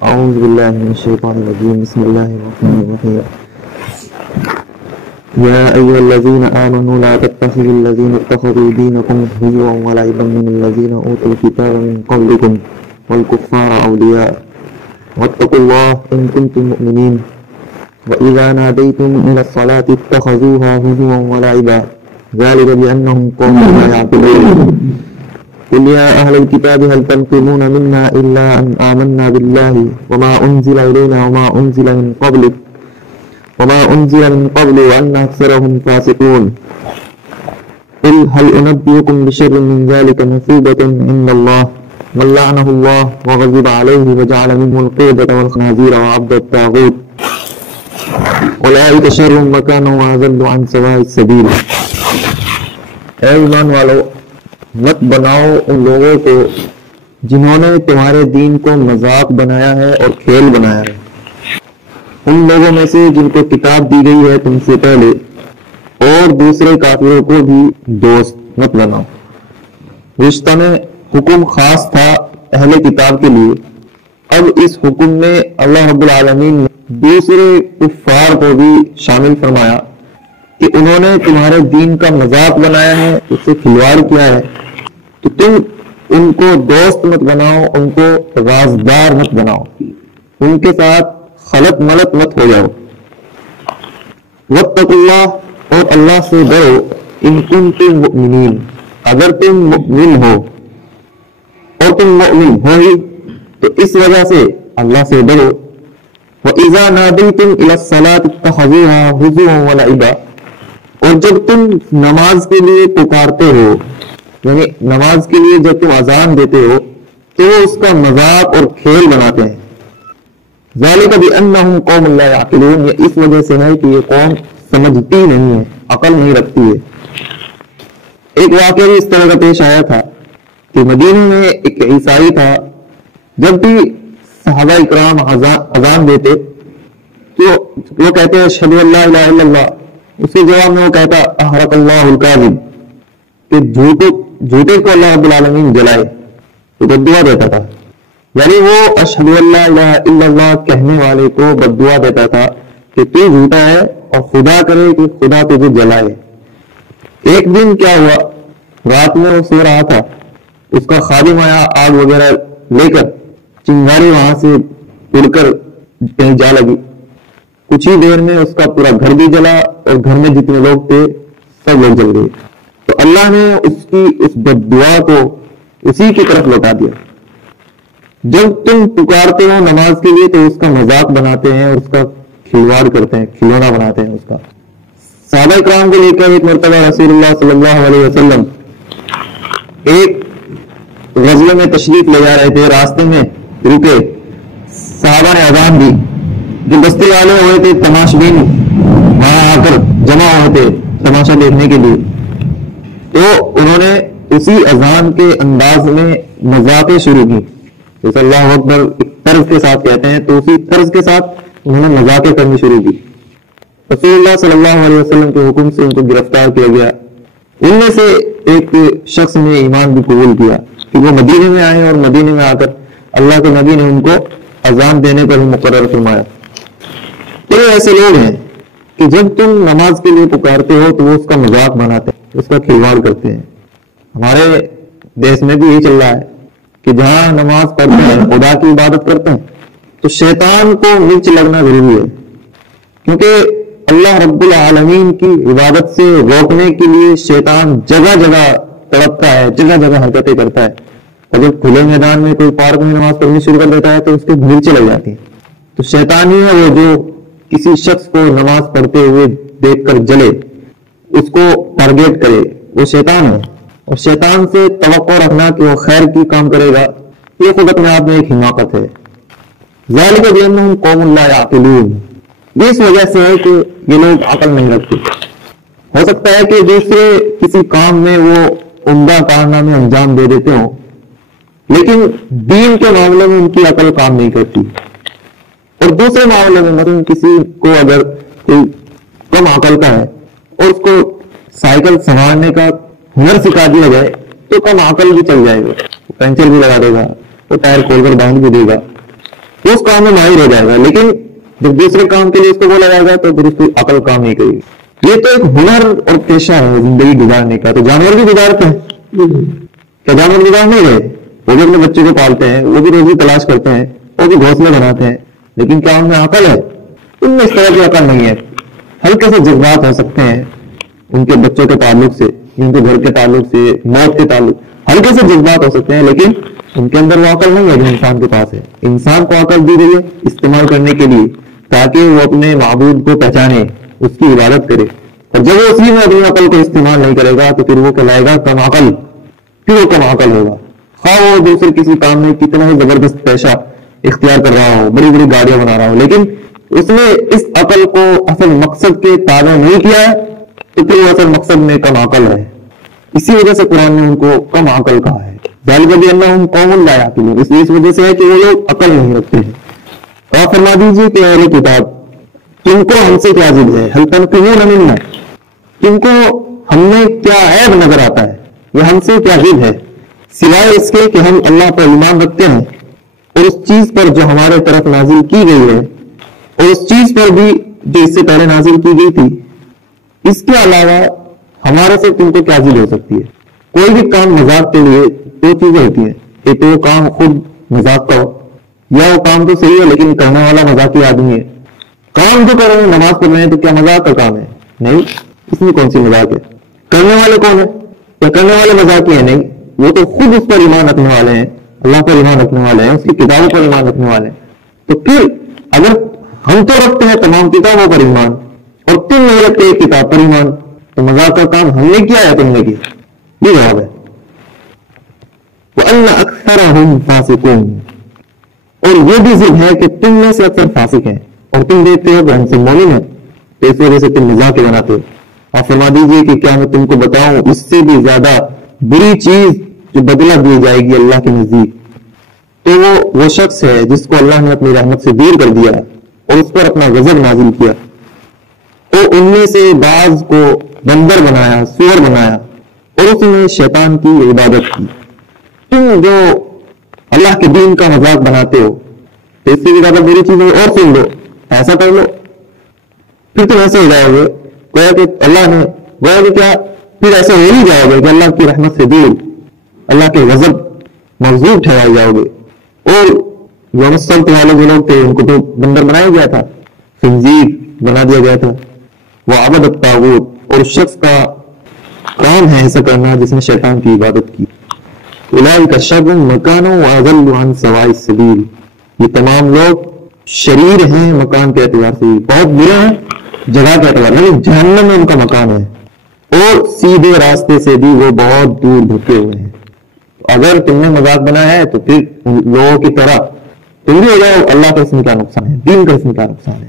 أعوذ بالله من الشيطان الرجيم. بسم الله الرحمن الرحيم. يا أيها الذين آمنوا لا تتخذوا الذين اتخذوا دينكم هزوا ولعبا من الذين أوتوا الكتاب من قبلكم والكفار أولياء واتقوا الله إن كنتم مؤمنين وإذا ناديتم إلى الصلاة اتخذوها هزوا ولعبا ذلك بأنهم قوم لا يعقلون. قل يا أهل الكتاب هل تنقمون منا إلا أن آمنا بالله وما أنزل إلينا وما أنزل من قبل وأن أكثرهم فاسقون. قل هل أنبئكم بشر من ذلك مثوبة عند الله من لعنه الله وغضب عليه وجعل منه القردة والخنازير وعبد الطاغوت أولئك شر مكانا وأضل عن سواء السبيل. اے ایمان والو، مت بناؤ ان لوگوں کو جنہوں نے تمہارے دین کو مذاق بنایا ہے اور کھیل بنایا ہے، ان لوگوں میں سے جن کو کتاب دی گئی ہے تم سے پہلے، اور دوسرے کافروں کو بھی دوست مت بناؤ۔ رشتہ میں حکم خاص تھا اہل کتاب کے لیے، اب اس حکم میں اللہ رب العالمین نے دوسرے کفار کو بھی شامل فرمایا کہ انہوں نے تمہارے دین کا مذاق بنایا ہے، اس سے کھلواڑ کیا ہے، تو تم ان کو دوست مت بناؤ، ان کو رازدار مت بناؤ، ان کے ساتھ خلط ملط مت ہو جاؤ۔ واتقوا اللہ، اور اللہ سے ڈرو، ان کنتم مؤمنین، اگر تم مؤمن ہو، اور تم مؤمن ہو ہی تو اس وجہ سے اللہ سے ڈرو۔ وَإِذَا نَادَيْتُمْ إِلَى الصَّلَاةِ اتَّخَذُوهَا هُزُوًا وَلَعِبًا، اور جب تم نماز کے لیے پکارتے ہو، یعنی نماز کے لیے جب تم اذان دیتے ہو تو وہ اس کا مذاق اور کھیل بناتے ہیں۔ ذَلِكَ بِأَنَّهُمْ قَوْمٌ لَا يَعْقِلُونَ، یہ اس وجہ سے ہے کہ یہ قوم سمجھتی نہیں ہے، عقل نہیں رکھتی ہے۔ ایک واقعہ بھی اس طرح کا پیش آیا تھا کہ مدینے میں ایک عیسائی تھا، جب بھی صحابہ اکرام اذان دیتے تو وہ کہتے ہیں اشہدو ان لا الہ الا اللہ، اس کے جواب میں وہ کہتا احرق اللہ الکاذب، کہ جھوٹے کو اللہ رب العالمین جلائے، تو بد دعا دیتا تھا۔ یعنی وہ اشہدو ان لا الہ الا اللہ کہنے والے کو بد دعا دیتا تھا کہ تو جھوٹا ہے اور خدا کرے کہ خدا تجھے جلائے۔ ایک دن کیا ہوا، رات میں وہ سو رہا تھا، اس کا خادم آیا آگ وغیرہ لے کر، چنگاری وہاں سے اڑ کر کہیں جا لگی، کچھ ہی دیر میں اس کا پورا گھر بھی جلا اور گھر میں جتنے لوگ تھے سب لوگ جل گئے۔ تو اللہ نے اس کی اس بد دعا کو اسی کی طرف لوٹا دیا۔ جب تم پکارتے ہو نماز کے لیے تو اس کا مذاق بناتے ہیں اور اس کا کھلواڑ کرتے ہیں، کھلونا بناتے ہیں اس کا۔ صحابہ اکرام کو لے کر ایک مرتبہ رسول اللہ صلی اللہ علیہ وسلم ایک غزوے میں تشریف لے جا رہے تھے، راستے میں رکے، صحابہ نے اذان دی، جو بستی والے ہوئے تھے تماشبین وہاں آ کر جمع ہوئے تھے تماشا دیکھنے کے لیے، تو انہوں نے اسی اذان کے انداز میں مذاقیں شروع کی، جیسے اللہ اکبر ایک طرز کے ساتھ کہتے ہیں، تو اسی طرز کے ساتھ انہوں نے مذاقیں کرنی شروع کی۔ رسول اللہ صلی اللہ علیہ وسلم کے حکم سے ان کو گرفتار کیا گیا۔ ان میں سے ایک شخص نے ایمان بھی قبول کیا کہ وہ مدینے میں آئے، اور مدینے میں آ کر اللہ کے نبی نے ان کو اذان دینے پر ہی مقرر فرمایا۔ تو یہ ایسے لوگ ہیں کہ جب تم نماز کے لیے پکارتے ہو تو وہ اس کا مذاق بناتے ہیں، اس کا کھلواڑ کرتے ہیں۔ ہمارے دیش میں بھی یہی چل رہا ہے کہ جہاں نماز پڑھتے ہیں، خدا کی عبادت کرتے ہیں، تو شیطان کو مرچ لگنا ضروری ہے، کیونکہ اللہ رب العالمین کی عبادت سے روکنے کے لیے شیطان جگہ جگہ تڑپتا ہے، جگہ جگہ حرکتیں کرتا ہے، اور جب کھلے میدان میں کوئی پارک میں نماز پڑھنی شروع کر دیتا ہے تو اس کے مرچیں لگ جاتی ہیں۔ تو شیطان ہی ہے وہ جو کسی شخص کو نماز پڑھتے ہوئے دیکھ کر جلے، اس کو ٹارگیٹ کرے، وہ شیطان ہے۔ اور شیطان سے توقع رکھنا کہ وہ خیر کی کام کرے گا، یہ خود اپنے آپ میں ایک حماقت ہے۔ ذالک بانہم قوم لا یعقلون، یہ اس وجہ سے ہے کہ یہ لوگ عقل نہیں رکھتے۔ ہو سکتا ہے کہ دوسرے کسی کام میں وہ عمدہ کارنامے انجام دے دیتے ہوں، لیکن دین کے معاملے میں ان کی عقل کام نہیں کرتی، اور دوسرے معاملے میں مثلا کسی کو اگر کوئی کم عقل کا ہے اور اس کو سائیکل سنبھالنے کا ہنر سکھا دیا جائے تو کم عقل بھی چل جائے گا، پنچر بھی لگا دے گا، وہ ٹائر کھول کر باندھ بھی دے گا، وہ اس کام میں ماہر ہو جائے گا، لیکن جب دوسرے کام کے لیے اس کو بولا جائے گا تو پھر اس کی عقل کام نہیں کرے گی۔ یہ تو ایک ہنر اور پیشہ ہے زندگی گزارنے کا۔ تو جانور بھی گزارتے ہیں، کیا جانور گزار نہیں رہے؟ وہ بھی اپنے بچے کو پالتے ہیں، وہ بھی روزی تلاش کرتے ہیں، وہ بھی گھونسلے بناتے ہیں، لیکن کیا ان میں عقل ہے؟ ان میں اس طرح کی عقل نہیں ہے۔ ہلکے سے جذبات ہو سکتے ہیں ان کے بچوں کے تعلق سے، ان کے گھر کے تعلق سے، موت کے تعلق، ہلکے سے جذبات ہو سکتے ہیں، لیکن ان کے اندر وہ عقل نہیں ہے جو انسان کے پاس ہے۔ انسان کو عقل دی گئی ہے استعمال کرنے کے لیے، تاکہ وہ اپنے معبود کو پہچانے، اس کی عبادت کرے۔ اور جب وہ اسی میں اپنی عقل کو استعمال نہیں کرے گا تو پھر وہ کہلائے گا کم عقل، پھر وہ کم عقل ہوگا، خواہ وہ دوسرے کسی کام میں کتنا ہی زبردست پیشہ اختیار کر رہا ہو، بڑی بڑی گاڑیاں بنا رہا ہو، لیکن اس نے اس عقل کو اصل مقصد کے تابع نہیں کیا ہے تو پھر وہ اصل مقصد میں کم عقل ہے۔ اسی وجہ سے قرآن نے ان کو کم عقل کہا ہے۔ ذالک بأنہم قوم لا یعقلون، اس وجہ سے ہے کہ وہ لوگ عقل نہیں رکھتے ہیں۔ اور فرما دیجیے کہ اہل کتاب، تم کو ہم سے کیا ضد ہے؟ هل تنقمون منا، تم کو ہم میں کیا عیب نظر آتا ہے، یا ہم سے کیا ضد ہے، سوائے اس کے کہ ہم اللہ پر ایمان رکھتے ہیں اور اس چیز پر جو ہمارے طرف نازل کی گئی ہے، اور اس چیز پر بھی جو اس سے پہلے نازل کی گئی تھی۔ اس کے علاوہ ہمارے سے تم کو کیا ضد ہو سکتی ہے؟ کوئی بھی کام مذاق کے لیے دو چیزیں ہوتی ہیں، ایک تو وہ کام خود مذاق کا ہو، یا وہ کام تو صحیح ہے لیکن کرنے والا مذاقی آدمی ہے۔ کام جو کر رہے ہیں، نماز پڑھ رہے ہیں، تو کیا مذاق کا کام ہے؟ نہیں، اس میں کون سی مذاق ہے؟ کرنے والے کون ہے؟ کیا کرنے والے مذاقی ہیں؟ نہیں، وہ تو خود اس پر ایمان رکھنے والے ہیں، اللہ پر ایمان رکھنے والے ہیں، اس کی کتابوں پر ایمان رکھنے والے ہیں۔ تو پھر اگر ہم تو رکھتے ہیں تمام کتابوں پر ایمان اور تم نہیں رکھتے ایک کتاب پر ایمان، تو مذاق کا کام ہم نے کیا ہے تم نے کیا؟ یہ جواب ہے۔ وَأَنَّ أَكْثَرَهُمْ فَاسِقُونَ، اور یہ بھی ضد ہے کہ تم میں سے اکثر فاسق ہیں، اور تم دیکھتے ہو کہ ہم سے مومن ہیں، تو اس وجہ سے تم مذاق بناتے ہو۔ اور فرما دیجیے کہ کیا میں تم کو بتاؤں اس سے بھی زیادہ بری چیز جو بدلہ دی جائے گی اللہ کے نزدیک، تو وہ شخص ہے جس کو اللہ نے اپنی رحمت سے دور کر دیا اور اس پر اپنا غضب نازل کیا، تو ان میں سے بعض کو بندر بنایا، سور بنایا، اور اس نے شیطان کی عبادت کی۔ تم جو اللہ کے دین کا مذاق بناتے ہو، تو اس سے بھی زیادہ بری چیزیں اور سن لو، ایسا کر لو، پھر تم ایسے ہو جاؤ گے گویا کہ اللہ نے، گویا کہ کیا، پھر ایسے ہو ہی جاؤ گے کہ اللہ کی رحمت سے دور، اللہ کے غضب مغضوب ٹھہرائے جاؤ گے۔ اور یوم السبت والے جو لوگ تھے ان کو تو بندر بنایا گیا تھا، خنزیر بنا دیا گیا تھا، وہ عبد الطاغوت، اور اس شخص کا کام ہے ایسا کرنا جس نے شیطان کی عبادت کی۔ اولئک شر مکان واضل عن سواء السبیل، یہ تمام لوگ شریر ہیں مکان کے اعتبار سے، بہت برے ہیں جگہ کے اعتبار سے، جہنم میں ان کا مکان ہے، اور سیدھے راستے سے بھی وہ بہت دور بھٹکے ہوئے ہیں۔ اگر تم نے مذاق بنایا ہے تو پھر ان لوگوں کی طرح تم بھی ہو جاؤ، اللہ کا اس میں کیا نقصان ہے، دین کا اس میں کیا نقصان ہے۔